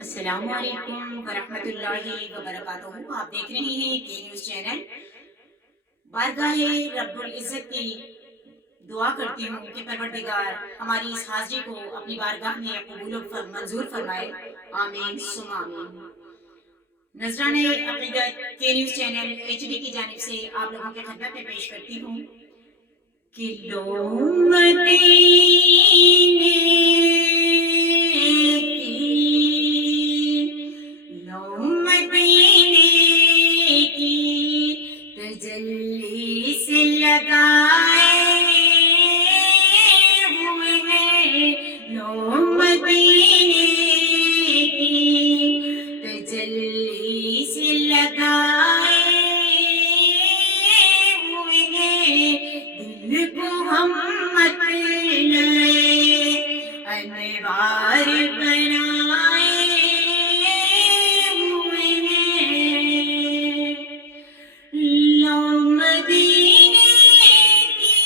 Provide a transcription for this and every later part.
السلام علیکم ورحمۃ اللہ وبرکاتہ۔ آپ دیکھ رہے ہیں کے نیوز چینل۔ بارگاہ رب العزت کی دعا کرتی ہوں کہ پروردگار ہماری اس حاضری کو اپنی بارگاہ میں قبول و منظور فرمائے، آمین ثم آمین۔ نذرانہ عقیدت کے نیوز چینل ایچ ڈی کی جانب سے آپ لوگوں کے خدمت میں پیش کرتی ہوں کہ تجلی سے لگائے ہوئے ہیں لوگ مدینے کی، تجلی سے لگائے ہوئے ہیں دل کو ہم مطلع انوار بنائے ہوئے ہیں لو مدینے کی،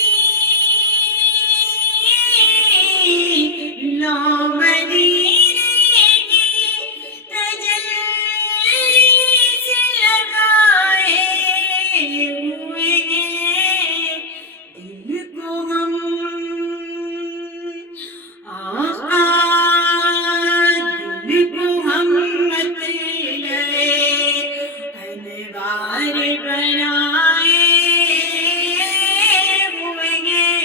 لو مدینے کی تجلی سے لگائے ہوئے ہیں دل کو ہم آقا، دل کو ہم مطلع انوار بنائے ہوئے ہیں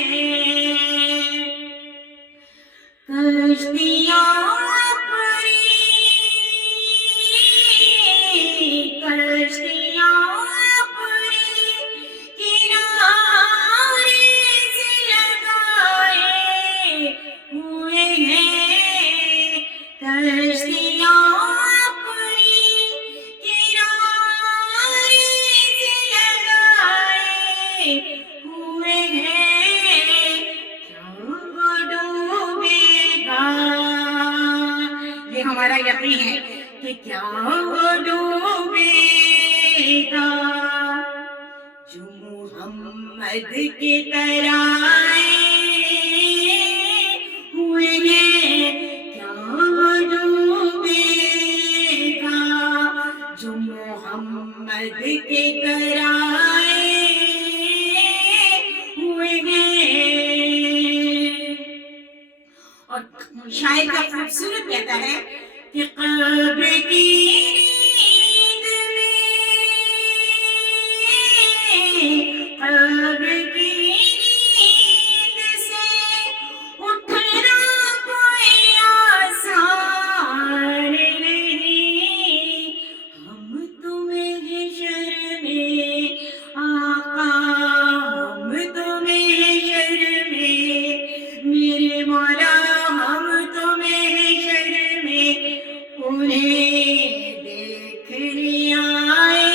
کشتیاں اپنی، کشتیاں اپنی کنارے سے لگائے ہوئے ہیں، کشتیاں اپنی کنارے سے لگائے ہوئے ہیں، کیا وہ ڈوبے گا، یہ ہمارا یقین ہے کہ کیا وہ ڈوبے گا جو محمد کے ترائے ہوئے ہیں، کیا وہ ڈوبے گا جو محمد کے ترائے ہوئے ہیں۔ اور شاعر کا خوبصورت کہتا ہے کہ قبر کی نیند میں، قبر کی نیند سے اٹھنا کوئی آسان نہیں، ہم تمہیں حشر میں آقا، ہم تمہیں حشر میں میرے مولا، ہم تمہیں حشر میں انہیں دیکھنے آئے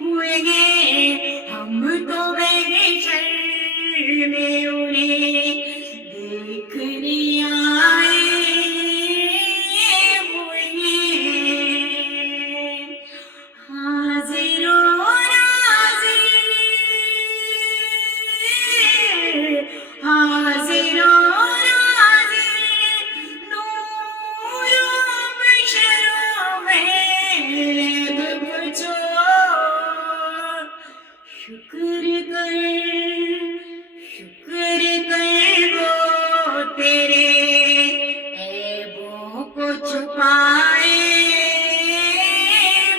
ہوئے ہیں، ہم تمہیں حشر میں انہیں دیکھنے آئے ہوئے ہیں، حاضر و ناظر، حاضر و ناظر، نور و بشر و غیب پوچھو، شکر کر، شکر کر وہ تیرے عیبوں کو چھپائے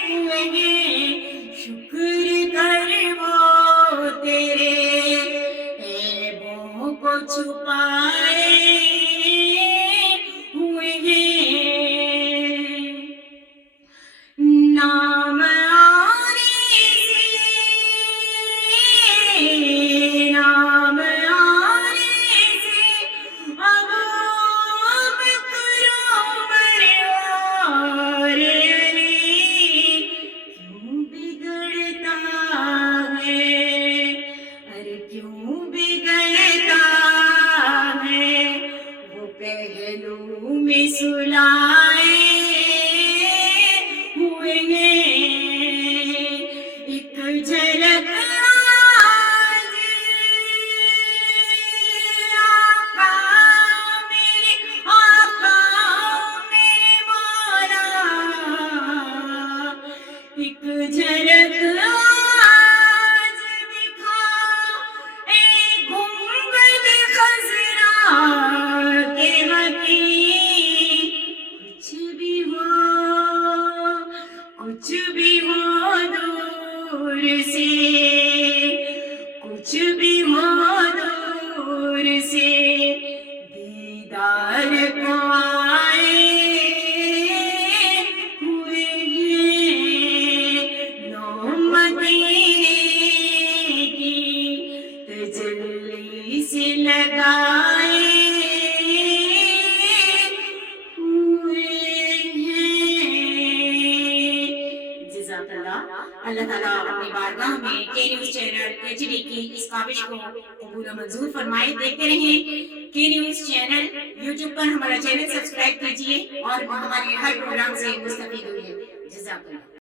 ہوئے ہیں، شکر کر وہ تیرے عیبوں کو چھپائے ہوئے ہیں، نام آنے سے، نام آنے سے ابو بکر عمر اور علی کیوں بگڑتا ہے، ارے کیوں بگڑتا ہے، وہ پہلو میں سلائے ہوئے ہیں، ایک جھلک آج آقا میرے، آقا اللہ تعالیٰ اپنی بارگاہ میں کے نیوز چینل HD کی اس کاوش کو قبول و منظور فرمائے. دیکھتے رہیں کے نیوز چینل. YouTube پر ہمارا چینل سبسکرائب کیجیے اور ہمارے ہر پروگرام سے مستفید ہوئے. جزاک اللہ.